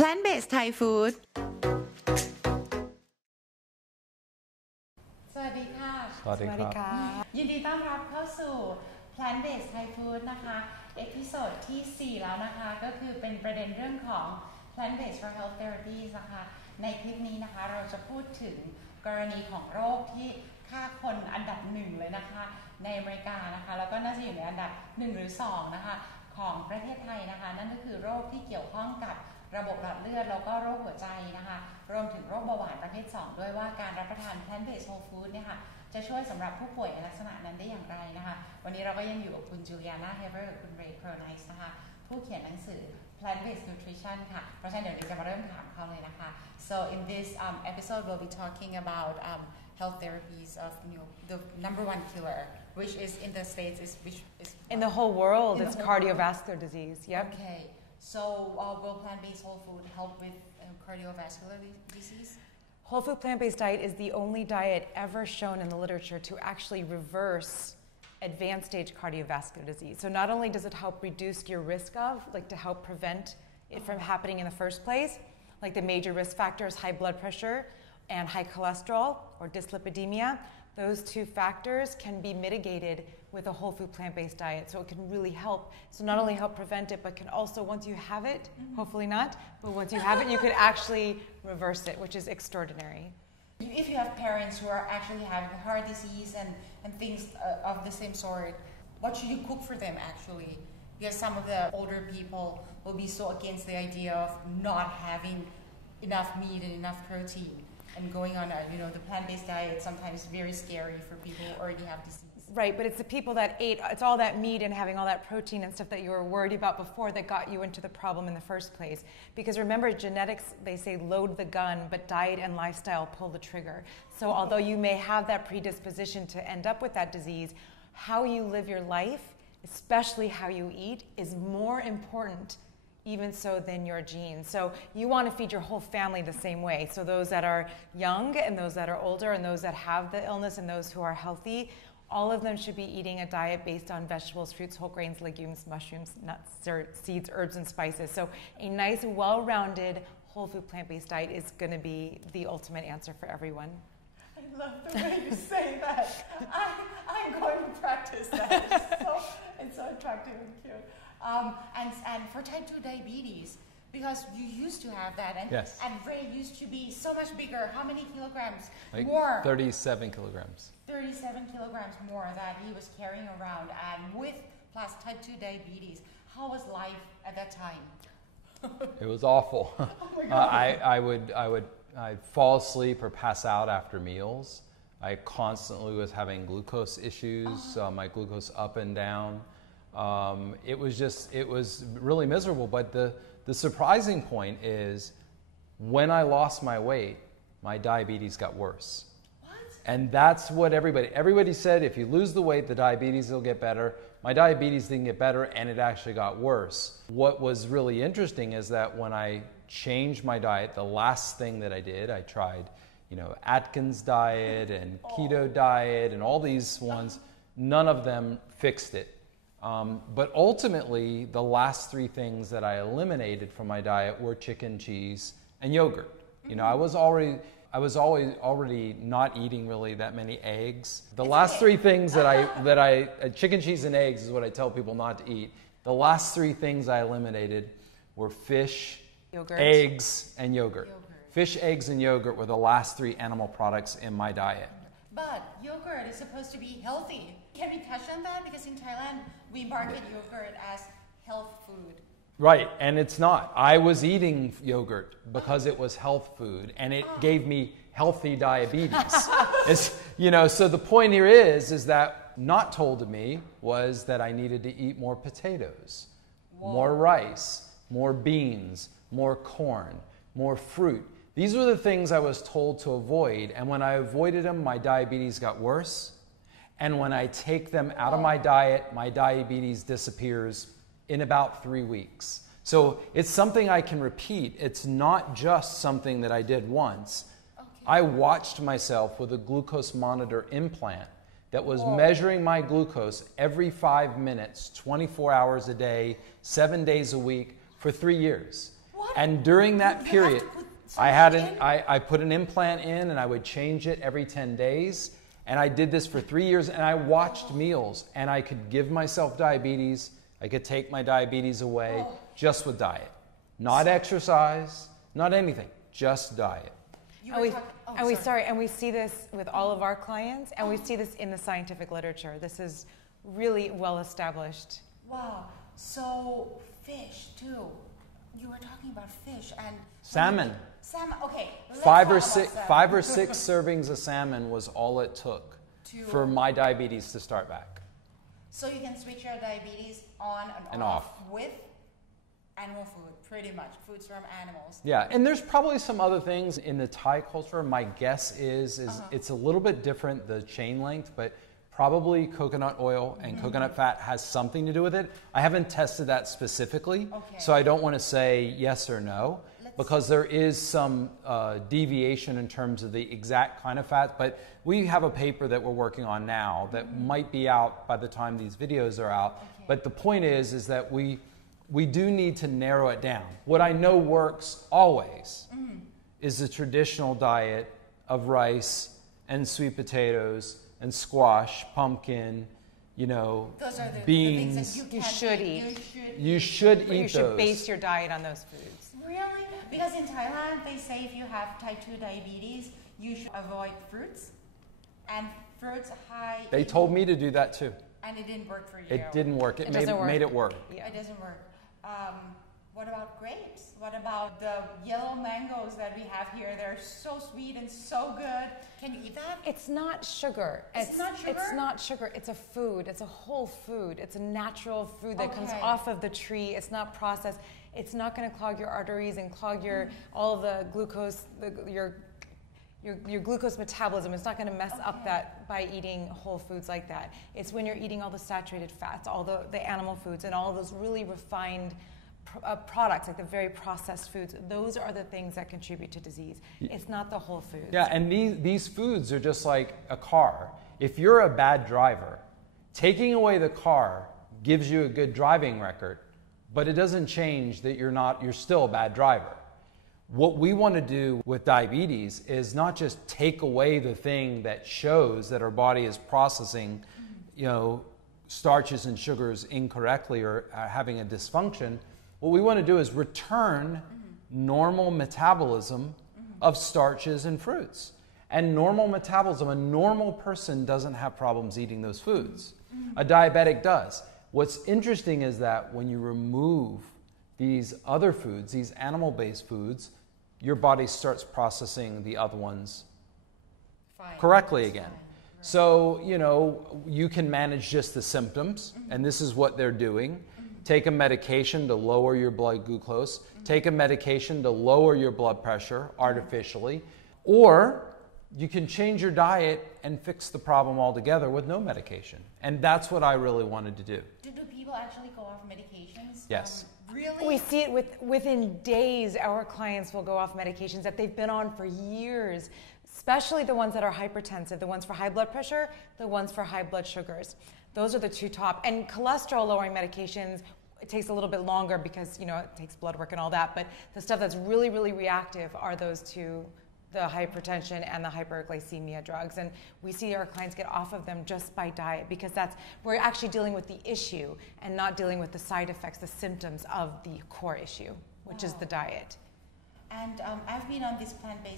Plant-based Thai food สวัสดีค่ะ สวัสดีครับ ยินดีต้อนรับเข้าสู่ Plant-based Thai food นะคะเอพิโซดที่ 4 แล้วนะคะก็คือเป็นประเด็นเรื่องของ Plant-based for Health Therapies นะคะในคลิปนี้นะคะเราจะพูดถึงกรณีของโรคที่ฆ่าคนอันดับ1เลยนะคะในอเมริกานะคะแล้วก็น่าจะอยู่ในอันดับ1หรือ2นะคะของประเทศไทยนะคะนั่นก็คือโรคที่เกี่ยวข้องกับระบบหลอดเลือดแล้วก็โรคหัวใจนะคะรวมถึงโรคเบาหวานประเภท2ด้วยว่าการรับประทาน Plant-based Whole Food เนี่ยค่ะจะช่วยสำหรับผู้ป่วยในลักษณะนั้นได้อย่างไรนะคะวันนี้เราก็ยังอยู่กับคุณจูเลียนาเฮเวอร์กับคุณเรย์โครไนส์นะคะผู้เขียนหนังสือ Plant-based Nutrition ค่ะเพราะฉะนั้นเดี๋ยวเราจะมาเริ่มถามเขาเลยนะคะ so in this episode we'll be talking about health therapies of the number one killer which is in the States which is in the whole world it's cardiovascular disease. Yep. Okay, so will plant-based whole food help with cardiovascular disease? Whole food plant-based diet is the only diet ever shown in the literature to actually reverse advanced stage cardiovascular disease. So not only does it help reduce your risk of, like to help prevent it from happening in the first place, like the major risk factors, high blood pressure and high cholesterol or dyslipidemia, those two factors can be mitigated with a whole food plant-based diet. So it can really help. So not only help prevent it, but can also, once you have it, hopefully not, but once you have it, you could actually reverse it, which is extraordinary. If you have parents who are actually having heart disease and things of the same sort, what should you cook for them actually? Because some of the older people will be so against the idea of not having enough meat and enough protein. And going on the plant-based diet is sometimes very scary for people who already have disease. Right, but it's the people that ate, it's all that meat and having all that protein and stuff that you were worried about before that got you into the problem in the first place. Because remember, genetics, they say load the gun, but diet and lifestyle pull the trigger. So although you may have that predisposition to end up with that disease, how you live your life, especially how you eat, is more important even so than your genes. So you want to feed your whole family the same way. So those that are young and those that are older and those that have the illness and those who are healthy, all of them should be eating a diet based on vegetables, fruits, whole grains, legumes, mushrooms, nuts, seeds, herbs, and spices. So a nice, well-rounded, whole food plant-based diet is going to be the ultimate answer for everyone. I love the way you say that. I'm going to practice that. It's so attractive and cute. And for type 2 diabetes, because you used to have that, and, yes. And Ray used to be so much bigger. How many kilograms like more? 37 kilograms. 37 kilograms more that he was carrying around, and with plus type 2 diabetes. How was life at that time? It was awful. Oh my God. I'd fall asleep or pass out after meals. I constantly was having glucose issues, my glucose up and down. It was really miserable. But the surprising point is when I lost my weight, my diabetes got worse. What? And that's what everybody said, if you lose the weight, the diabetes will get better. My diabetes didn't get better, and it actually got worse. What was really interesting is that when I changed my diet, the last thing that I did, I tried, Atkins diet and keto diet and all these ones. None of them fixed it. But ultimately, the last three things that I eliminated from my diet were chicken, cheese, and yogurt. I was already not eating really that many eggs. The last three things chicken, cheese, and eggs is what I tell people not to eat. The last three things I eliminated were fish, eggs, and yogurt. Fish, eggs, and yogurt were the last three animal products in my diet. But yogurt is supposed to be healthy. Can we touch on that? Because in Thailand, we market yogurt as health food. Right, and it's not. I was eating yogurt because it was health food, and it gave me healthy diabetes. So the point here is that not told to me was that I needed to eat more potatoes, more rice, more beans, more corn, more fruit. These were the things I was told to avoid, and when I avoided them, my diabetes got worse. And when I take them out of my diet, my diabetes disappears in about 3 weeks. So it's something I can repeat. It's not just something that I did once. Okay. I watched myself with a glucose monitor implant that was measuring my glucose every 5 minutes, 24 hours a day, 7 days a week for 3 years. What? And during that period, I put an implant in and I would change it every 10 days. And I did this for 3 years and I watched meals and I could give myself diabetes. I could take my diabetes away just with diet. Not exercise, not anything, just diet. And we see this with all of our clients, and we see this in the scientific literature. This is really well established. Wow. So fish too. You were talking about fish and salmon. Salmon. Okay. 5 or 6 servings of salmon was all it took for my diabetes to start back. So you can switch your diabetes on and off with animal food, pretty much, foods from animals. Yeah, and there's probably some other things in the Thai culture. My guess is it's a little bit different, the chain length, but probably coconut oil and coconut fat has something to do with it. I haven't tested that specifically, so I don't want to say yes or no, because there is some deviation in terms of the exact kind of fat, but we have a paper that we're working on now that might be out by the time these videos are out. But the point is that we do need to narrow it down. What I know works always is the traditional diet of rice and sweet potatoes and squash, pumpkin, those are the beans. things that You should eat. You should eat those. You should base your diet on those foods. Really? Because in Thailand, they say if you have type 2 diabetes, you should avoid fruits. And fruits high... They told me to do that too. And it didn't work for you. It didn't work. It made it work. Yeah. It doesn't work. What about grapes? What about the yellow mangoes that we have here? They're so sweet and so good. Can you eat that? It's not sugar. It's not sugar? It's not sugar. It's a food. It's a whole food. It's a natural food that comes off of the tree. It's not processed. It's not going to clog your arteries and clog all of the glucose, your glucose metabolism. It's not going to mess up that by eating whole foods like that. It's when you're eating all the saturated fats, all the animal foods, and all those really refined products, like the very processed foods. Those are the things that contribute to disease. It's not the whole foods. Yeah, and these foods are just like a car. If you're a bad driver, taking away the car gives you a good driving record, but it doesn't change that you're still a bad driver. What we want to do with diabetes is not just take away the thing that shows that our body is processing, starches and sugars incorrectly or having a dysfunction. What we want to do is return normal metabolism of starches and fruits. And normal metabolism, a normal person doesn't have problems eating those foods. A diabetic does. What's interesting is that when you remove these other foods, these animal-based foods, your body starts processing the other ones correctly again. Right. So, you can manage just the symptoms, and this is what they're doing. Take a medication to lower your blood glucose. Take a medication to lower your blood pressure artificially. Or you can change your diet and fix the problem altogether with no medication. And that's what I really wanted to do. Do people actually go off medications? Yes. Really? We see it within days. Our clients will go off medications that they've been on for years, especially the ones that are hypertensive, the ones for high blood pressure, the ones for high blood sugars. Those are the two top. And cholesterol-lowering medications, it takes a little bit longer because, it takes blood work and all that. But the stuff that's really, really reactive are those two, the hypertension and the hyperglycemia drugs. And we see our clients get off of them just by diet because we're actually dealing with the issue and not dealing with the side effects, the symptoms of the core issue, which is the diet. And I've been on this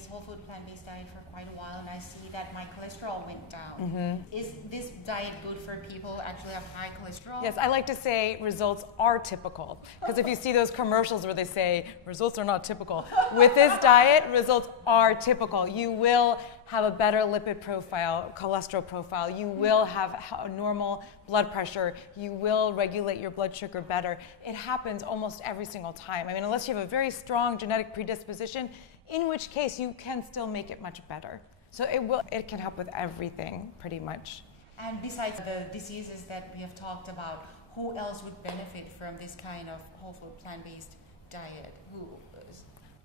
whole food plant-based diet for quite a while, and I see that my cholesterol went down. Is this diet good for people who actually have high cholesterol? Yes, I like to say results are typical. Because if you see those commercials where they say results are not typical, with this diet, results are typical. You will have a better lipid profile, cholesterol profile. You will have a normal blood pressure. You will regulate your blood sugar better. It happens almost every single time. I mean, unless you have a very strong genetic predisposition, in which case you can still make it much better. So it can help with everything, pretty much. And besides the diseases that we have talked about, who else would benefit from this kind of whole food plant-based diet?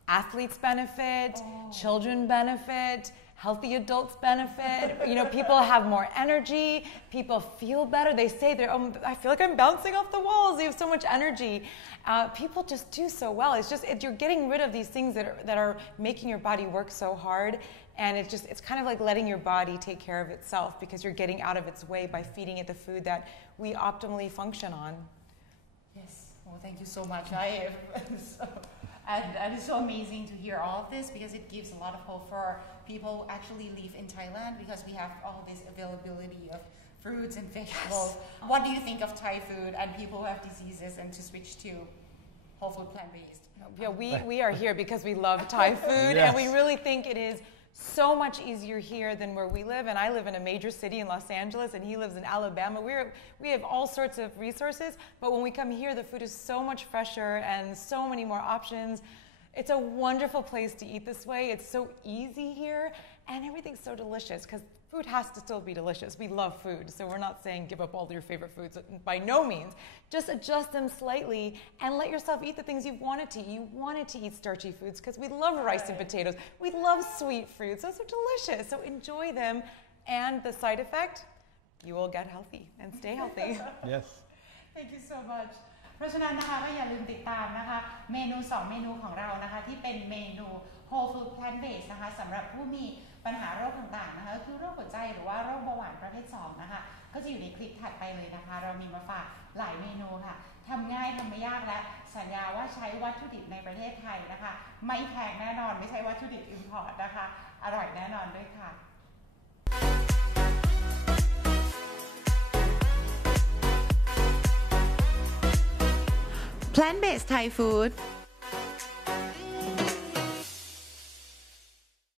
Athletes benefit, children benefit, healthy adults benefit. You know, people have more energy, people feel better. They say, I feel like I'm bouncing off the walls. You have so much energy. People just do so well. It's just, you're getting rid of these things that are making your body work so hard. And it's kind of like letting your body take care of itself because you're getting out of its way by feeding it the food that we optimally function on. Yes, well, thank you so much. And it's so amazing to hear all of this because it gives a lot of hope for people who actually live in Thailand because we have all this availability of fruits and vegetables. Yes. What do you think of Thai food and people who have diseases and to switch to whole food plant-based? Yeah, we are here because we love Thai food. Yes. And we really think it is so much easier here than where we live. And I live in a major city in Los Angeles and he lives in Alabama. We have all sorts of resources, but when we come here, the food is so much fresher and so many more options. It's a wonderful place to eat this way. It's so easy here and everything's so delicious because food has to still be delicious. We love food, so we're not saying give up all your favorite foods, by no means. Just adjust them slightly and let yourself eat the things you wanted to eat. You wanted to eat starchy foods because we love rice and potatoes. We love sweet fruits. Those are delicious, so enjoy them. And the side effect, you will get healthy and stay healthy. Yes. Thank you so much. เพราะฉะนั้นนะคะก็อย่าลืมติดตามนะคะเมนู2เมนูของเรานะคะที่เป็นเมนู Whole Food Plant Based นะคะสำหรับผู้มีปัญหาโรคต่างๆนะคะคือโรคหัวใจหรือว่าโรคเบาหวานประเภท2นะคะก็จะอยู่ในคลิปถัดไปเลยนะคะเรามีมาฝากหลายเมนูค่ะทำง่ายทำไม่ยากและสัญญาว่าใช้วัตถุดิบในประเทศไทยนะคะไม่แพงแน่นอนไม่ใช่วัตถุดิบอิมพอร์ตนะคะอร่อยแน่นอนด้วยค่ะ Plant-based Thai food